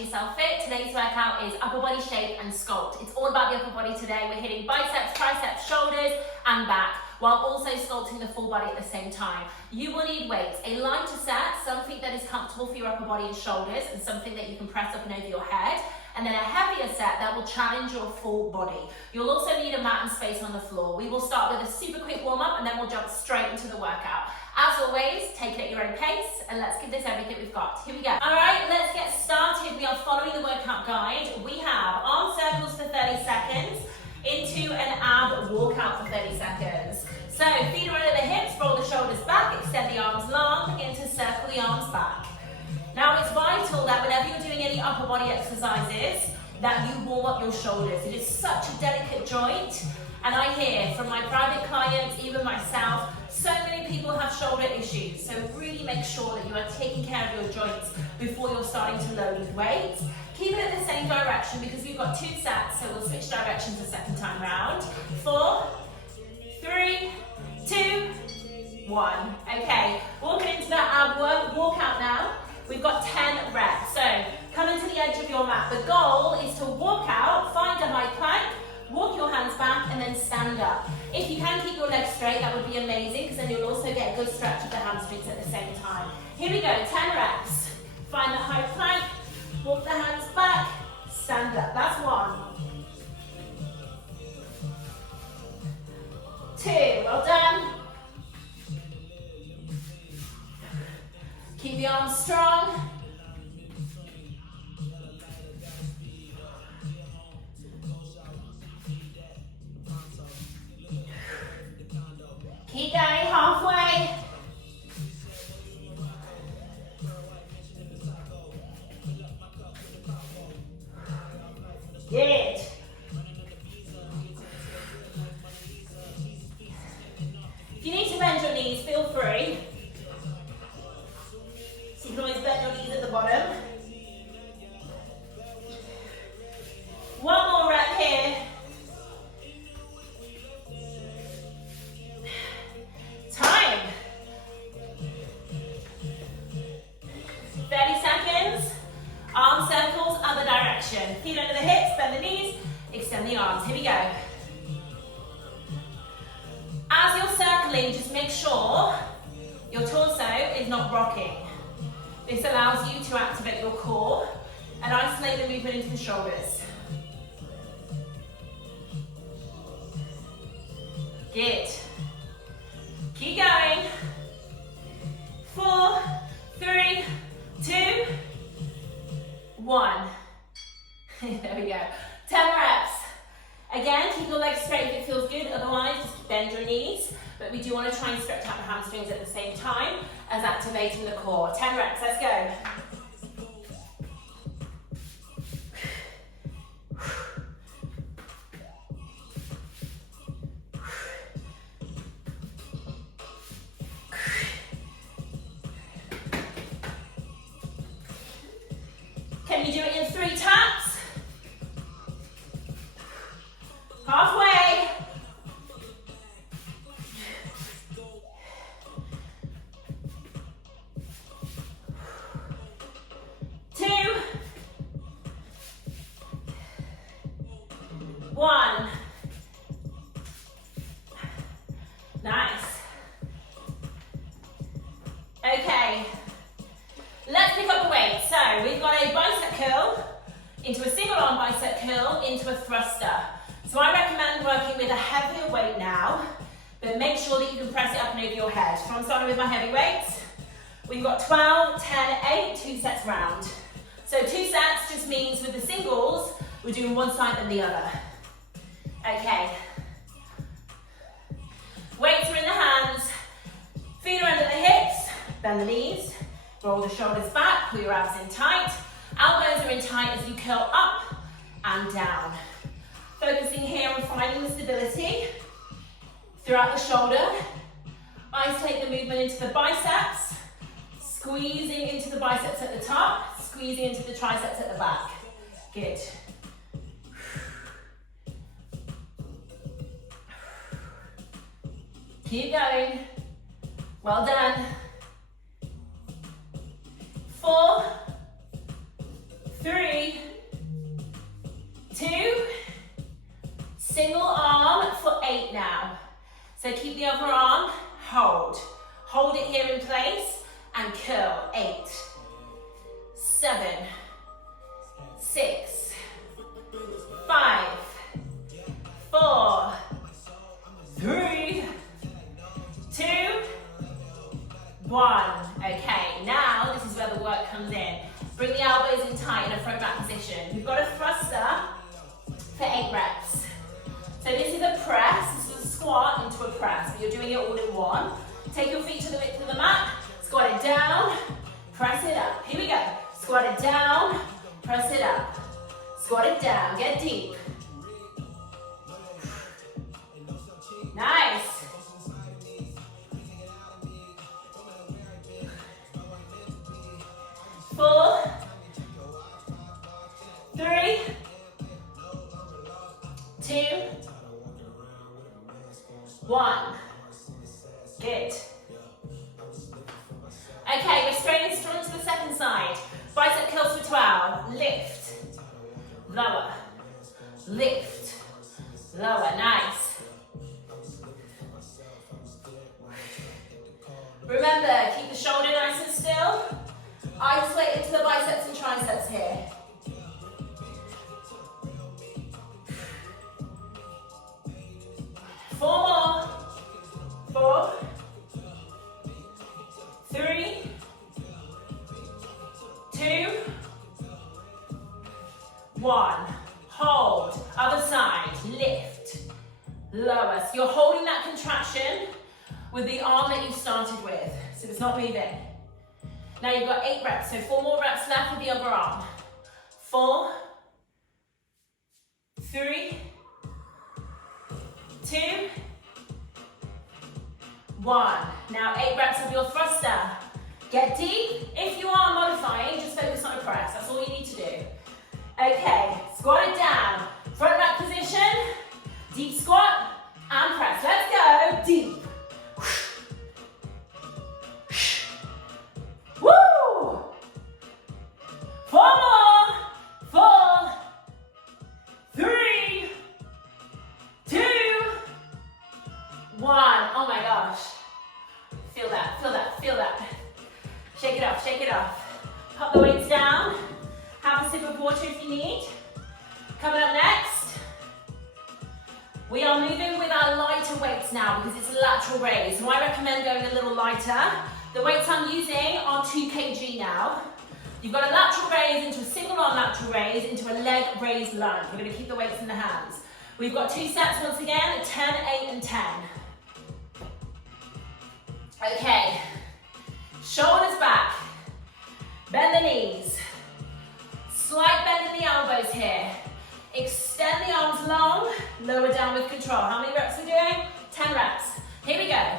to yourself fit. Today's workout is upper body shape and sculpt. It's all about the upper body today. We're hitting biceps, triceps, shoulders and back, while also sculpting the full body at the same time. You will need weights, a lighter set, something that is comfortable for your upper body and shoulders and something that you can press up and over your head, and then a heavier set that will challenge your full body. You'll also need a mat and space on the floor. We will start with a super quick warm up and then we'll jump straight into the workout. As always, take it at your own pace and let's give this everything we've got. Here we go. All right, let's get started. We are following the workout guide. We have arm circles for 30 seconds into an ab walkout for 30 seconds. So feet are under the hips, roll the shoulders back, extend the arms long, begin to circle the arms back. Now it's vital that whenever you're doing any upper body exercises, that you warm up your shoulders. It is such a delicate joint, and I hear from my private clients, even myself, so many people have shoulder issues. So really make sure that you are taking care of your joints before you're starting to load with weights. Keep it in the same direction because we've got 2 sets, so we'll switch directions a second time round. 4, 3, 2, 1. Okay, walking into that ab work, walk out now. We've got 10 reps. So come into the edge of your mat. The goal is to walk out, find a high plank, walk your hands back and then stand up. If you can keep your legs straight, that would be amazing because then you'll also get a good stretch of the hamstrings at the same time. Here we go, 10 reps. Find the high plank, walk the hands back, stand up. That's 1. 2, well done. Keep the arms strong. Keep going, halfway. Good. If you need to bend your knees, feel free. So you can always bend your knees at the bottom. 1 more rep here. Time. 30 seconds. Arm circles, other direction. Feet under the hips, bend the knees, extend the arms. Here we go. As you're circling, just make sure your torso is not rocking. This allows you to activate your core and isolate the movement into the shoulders. Good. Keep going. 4, 3, 2, 1. There we go. 10 reps. Again, keep your legs straight if it feels good, otherwise just bend your knees. But we do want to try and stretch out the hamstrings at the same time as activating the core. 10 reps, let's go. Can you do it in 3 taps? Halfway. 2, 1. Nice. Okay. Let's pick up the weight. So we've got a bicep curl into a single arm bicep curl into a thruster. So I recommend working with a heavier weight now, but make sure that you can press it up and over your head. So I'm starting with my heavy weights. We've got 12, 10, 8, 2 sets round. So 2 sets just means with the singles, we're doing one side and the other. Okay. Weights are in the hands, feet are under the hips, bend the knees, roll the shoulders back, pull your abs in tight. Elbows are in tight as you curl up and down. Focusing here on finding the stability throughout the shoulder. Isolate the movement into the biceps, squeezing into the biceps at the top, squeezing into the triceps at the back. Good. Keep going. Well done. 4, 3, So keep the other arm, hold. Hold it here in place and curl. 8, 7, 6, 5, 4, 3, 2, 1. Okay, now this is where the work comes in. Bring the elbows in tight in a front back position. We've got a thruster for 8 reps. So this is a press, this is a squat into a press, but you're doing it all in one. Take your feet to the width of the mat, squat it down, press it up. Here we go. Squat it down, press it up. Squat it down, get deep. Nice. 4, 3, 2, 1. Good. Okay, we're straight strong to the second side. Bicep curls for 12. Lift, lower, lift, lower. Nice. Remember, keep the shoulder nice and still. Isolate into the biceps and triceps here. Four more. 4, 3, 2, 1. Hold. Other side. Lift. Lower. So you're holding that contraction with the arm that you started with. So it's not moving. Now you've got 8 reps. So 4 more reps left with the other arm. 4, 3, 2, 1. Now 8 reps of your thruster. Get deep. If you are modifying, just focus on a press. That's all you need to do. Okay, squat it down. Front back position. Deep squat and press. Let's go. Deep. Woo! 4 more. 4, 3, 2, 1. Oh my gosh. Feel that, feel that, feel that. Shake it off, shake it off. Pop the weights down. Have a sip of water if you need. Coming up next, we are moving with our lighter weights now because it's a lateral raise. So I recommend going a little lighter. The weights I'm using are 2 kg now. You've got a lateral raise into a single arm lateral raise into a leg raise lunge. We're going to keep the weights in the hands. We've got 2 sets once again, 10, 8 and 10. Okay, shoulders back, bend the knees, slight bend in the elbows here. Extend the arms long, lower down with control. How many reps are we doing? 10 reps. Here we go.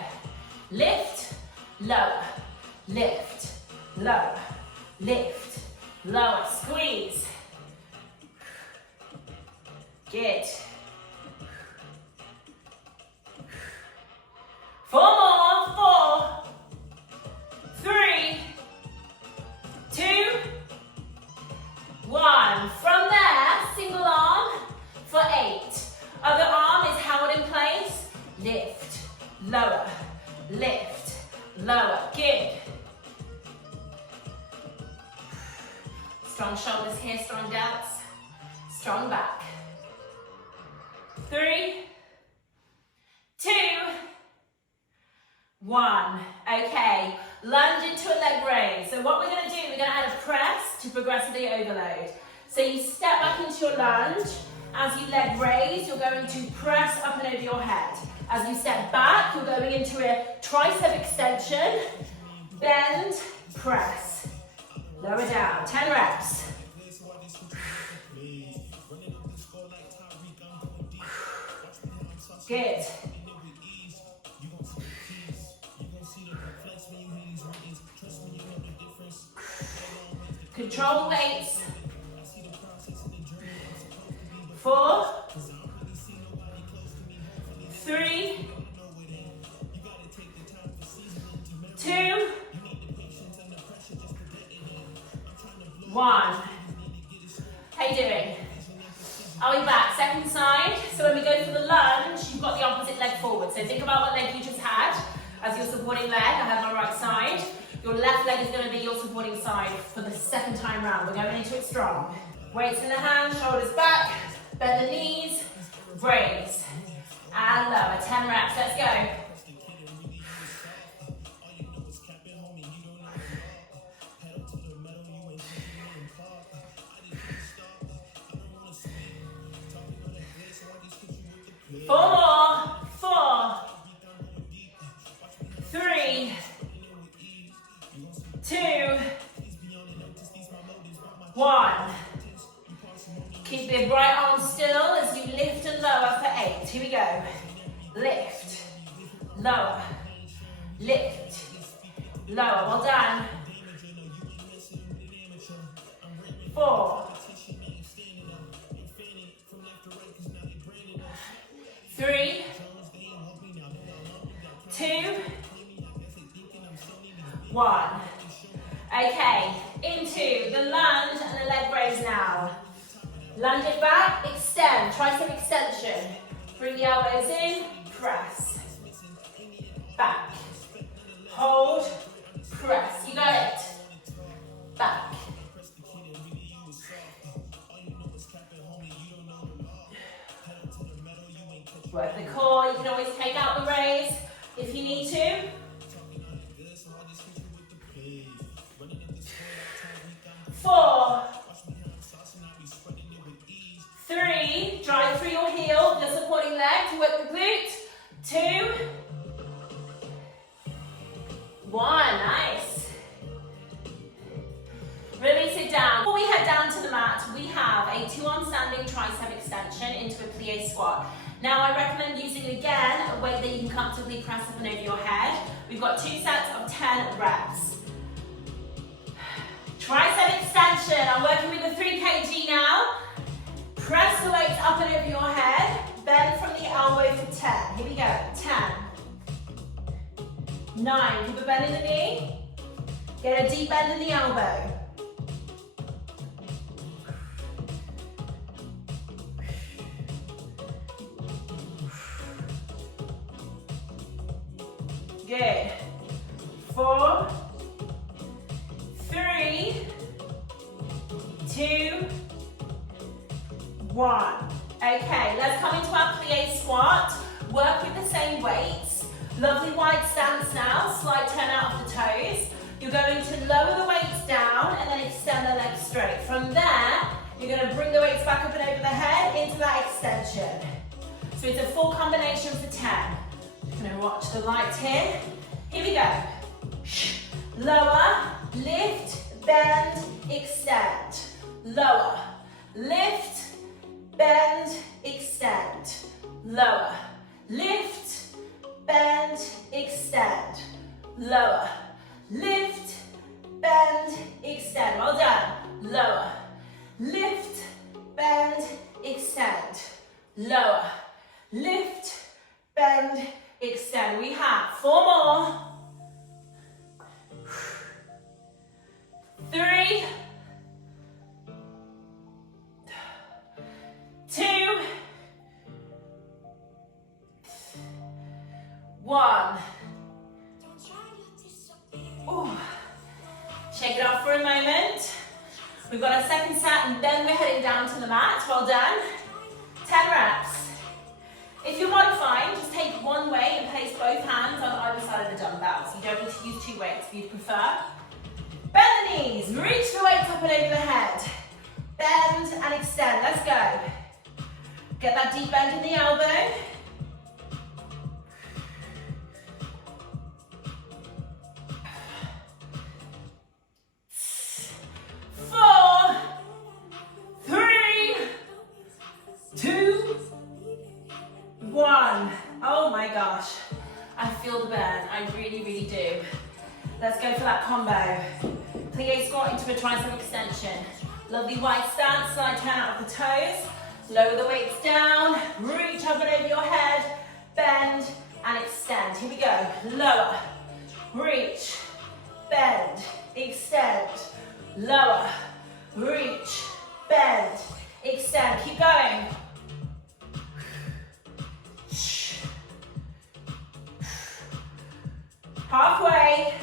Lift, lower, lift, lower, lift, lower. Squeeze. Good. 4 more. 4, 3, 2, 1. From there, single arm for 8. Other arm is held in place. Lift, lower, lift, lower. Good. Strong shoulders here, strong delts, strong back. 3, 2, 1. Okay, lunge into a leg raise. So what we're going to do, we're going to add a press to progressively overload. So you step back into your lunge. As you leg raise, you're going to press up and over your head. As you step back, you're going into a tricep extension. Bend, press. Lower down, 10 reps. Good. Control the weights. 4, 3, 2, 1. How you doing? Are we back? Second side. So when we go for the lunge, you've got the opposite leg forward. So think about what leg you just had as your supporting leg. I have my right side. Your left leg is going to be your supporting side for the second time round. We're going into it strong. Weights in the hands, shoulders back, bend the knees, raise, and lower. 10 reps, let's go. Four more. 4, 3, 2, 1. Keep the right arm still as you lift and lower for 8. Here we go. Lift, lower, lift, lower. Well done. 4, 3, 2, 1. Okay, into the lunge and the leg raise now. Lunge it back, extend, tricep extension. Bring the elbows in, press. Back. Hold, press. You got it. Back. Work the core. You can always take out the raise if you need to. 4, 3, drive through your heel, the supporting leg to work the glute. 2, 1, nice. Release it down. Before we head down to the mat, we have a 2-arm standing tricep extension into a plie squat. Now I recommend using again a weight that you can comfortably press up and over your head. We've got 2 sets of 10 reps. Tricep extension, I'm working with the 3 kg now. Press the weights up and over your head. Bend from the elbow for 10. Here we go. 10. 9. Keep a bend in the knee. Get a deep bend in the elbow. 4, 3, 2, 1. Okay, let's come into our plie squat. Work with the same weights. Lovely wide stance now. Slight turn out of the toes. You're going to lower the weights down and then extend the legs straight. From there, you're going to bring the weights back up and over the head into that extension. So it's a full combination for 10. I'm going to watch the light here. Here we go. Lower, lift, bend, extend. Lower, lift, bend, extend. Lower, lift, bend, extend. Lower, lift, bend, extend. Well done. Lower, lift, bend, extend. Lower, lift, bend, extend. We have 4 more. 3, 2, 1. Ooh. Shake it off for a moment. We've got a second set and then we're heading down to the mat. Well done. 10 reps. If you're modifying, just take one weight and place both hands on either side of the dumbbells. You don't need to use 2 weights if you prefer. Bend the knees, reach the weights up and over the head. Bend and extend, let's go. Get that deep bend in the elbow. 4, 3, 2, 1. Oh my gosh, I feel the burn, I really, really do. Let's go for that combo. Plie squat into a tricep extension. Lovely wide stance, slide turn out of the toes. Lower the weights down, reach up and over your head, bend and extend. Here we go. Lower, reach, bend, extend. Lower, reach, bend, extend, keep going. Halfway.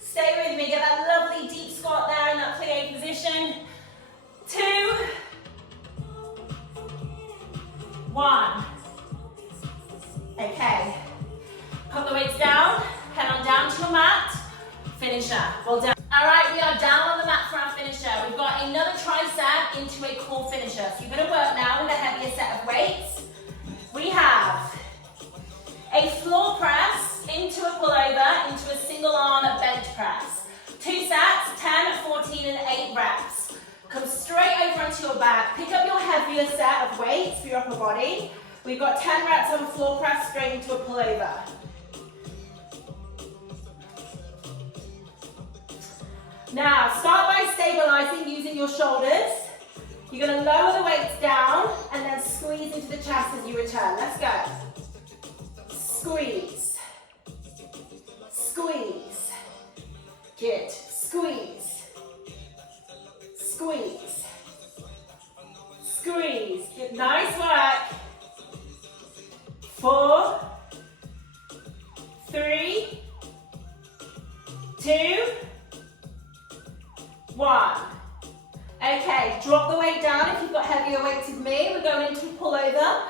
Stay with me, get that lovely deep squat there in that plie position. 2, 1. Okay, put the weights down, head on down to your mat, finisher, well done. All right, we are down on the mat for our finisher. We've got another tricep into a core finisher. So you're gonna work now with a heavier set of weights. We have a floor press into a pullover, into a single arm bench press. 2 sets, 10, 14, and 8 reps. Come straight over onto your back. Pick up your heavier set of weights for your upper body. We've got 10 reps on floor press straight into a pullover. Now, start by stabilizing using your shoulders. You're going to lower the weights down and then squeeze into the chest as you return. Let's go. Squeeze. Squeeze. Good. Squeeze. Squeeze. Squeeze. Good. Nice work. 4, 3, 2, 1. Okay, drop the weight down if you've got heavier weights with me. We're going into a pullover.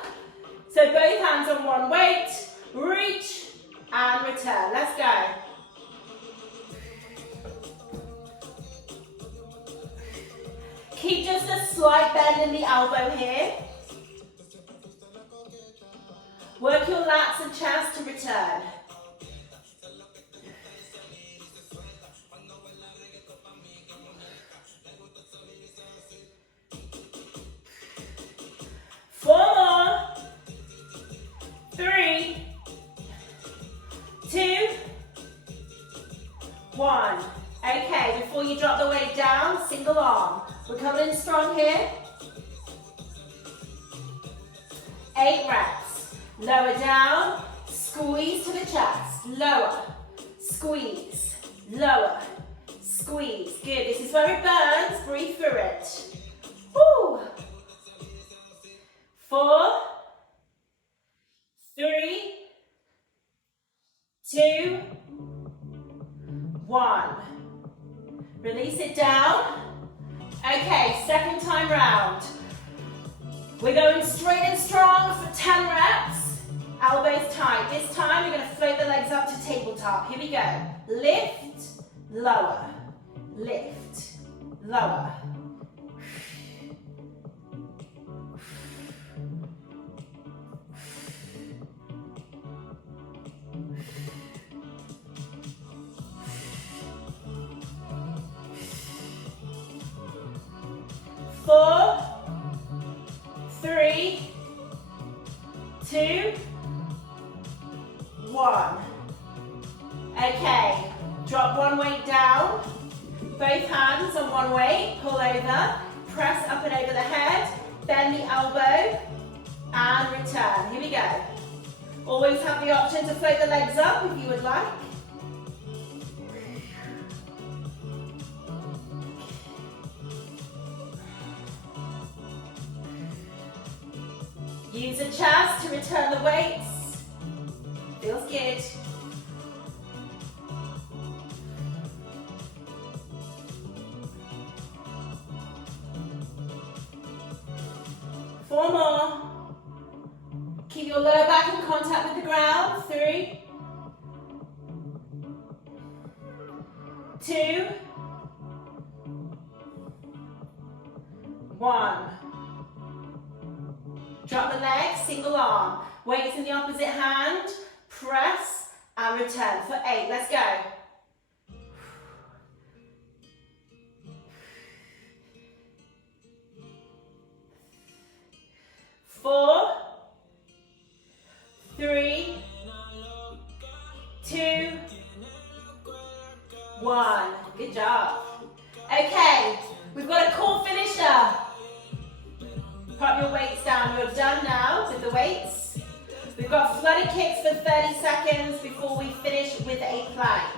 So both hands on one weight, reach and return. Let's go. Keep just a slight bend in the elbow here. Work your lats and chest to return. Four more. 3, 2, 1. Okay, before you drop the weight down, single arm. We're coming in strong here. 8 reps. Lower down, squeeze to the chest. Lower, squeeze, lower, squeeze. Good, this is where it burns. Breathe through it. Woo. 4, 3, 2, 1. Release it down. Okay, second time round. We're going straight and strong for 10 reps. Elbows tight. This time you're going to float the legs up to tabletop. Here we go. Lift, lower, lift, lower. Four, 3, 2, 1. Okay, drop one weight down, both hands on one weight, pull over, press up and over the head, bend the elbow, and return. Here we go. Always have the option to float the legs up if you would like. Use the chest to return the weights. Feels good. Four more. Keep your lower back in contact with the ground. 3, 2, 1. Drop the legs, single arm. Weights in the opposite hand. Press and return for 8. Let's go. 4, 3, 2, 1. Good job. Okay, we've got a core finisher. Put your weights down. You're done now with the weights. We've got got flutter kicks for 30 seconds before we finish with a plank.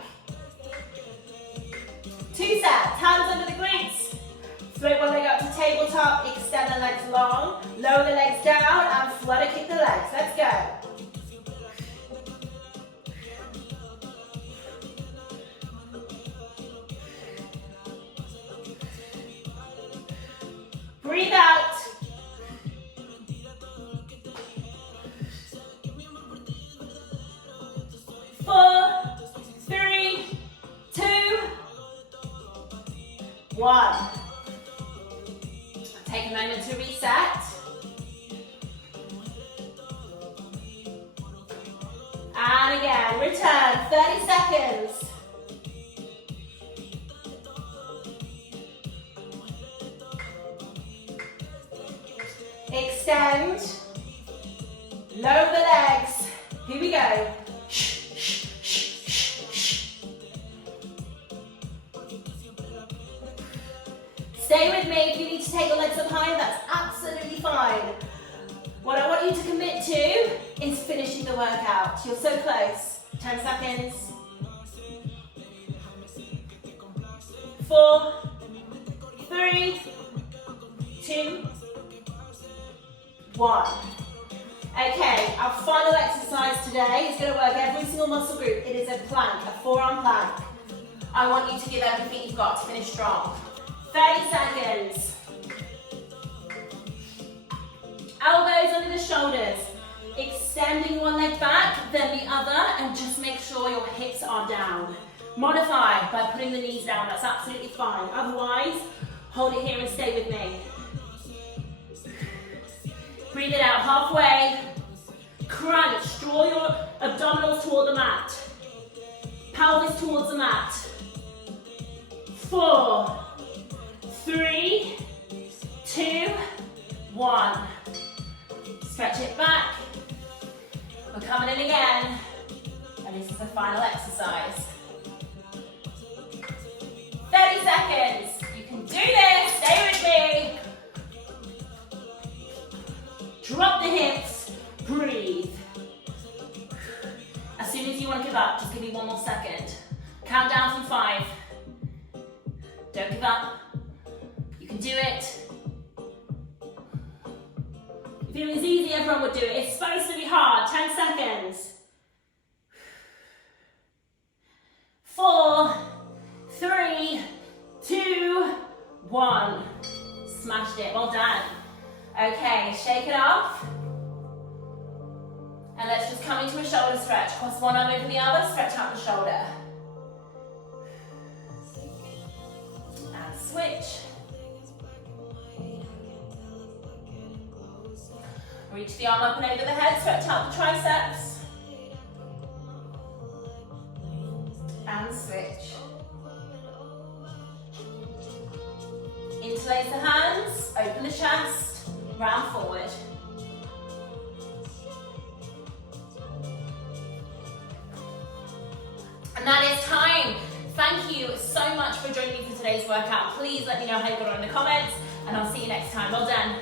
2 sets, hands under the glutes. Float one leg up to tabletop, extend the legs long, lower the legs down and flutter kick the legs. Let's go. Breathe out. Four, three, two, one. Take a moment to reset. And again, return, 30 seconds. Extend, lower the legs. Here we go. Stay with me. If you need to take your legs up higher, that's absolutely fine. What I want you to commit to is finishing the workout. You're so close. 10 seconds. 4, 3, 2, 1. Okay, our final exercise today is going to work every single muscle group. It is a plank, a forearm plank. I want you to give everything you've got to finish strong. 30 seconds. Elbows under the shoulders. Extending one leg back, then the other, and just make sure your hips are down. Modify by putting the knees down, that's absolutely fine. Otherwise, hold it here and stay with me. Breathe it out halfway. Crunch, draw your abdominals toward the mat. Pelvis towards the mat. 4, 3, 2, 1. Stretch it back. We're coming in again. And this is the final exercise. 30 seconds. You can do this. Stay with me. Drop the hips. Breathe. As soon as you want to give up, just give me one more second. Count down from 5. Don't give up. You can do it. If it was easy, everyone would do it. It's supposed to be hard. 10 seconds. 4, 3, 2, 1. Smashed it. Well done. Okay, shake it off. And let's just come into a shoulder stretch. Cross one arm over the other, stretch out the shoulder. And switch. Reach the arm up and over the head, stretch out the triceps. And switch. Interlace the hands, open the chest, round forward. And that is time. Thank you so much for joining me for today's workout. Please let me know how you got on in the comments, and I'll see you next time. Well done.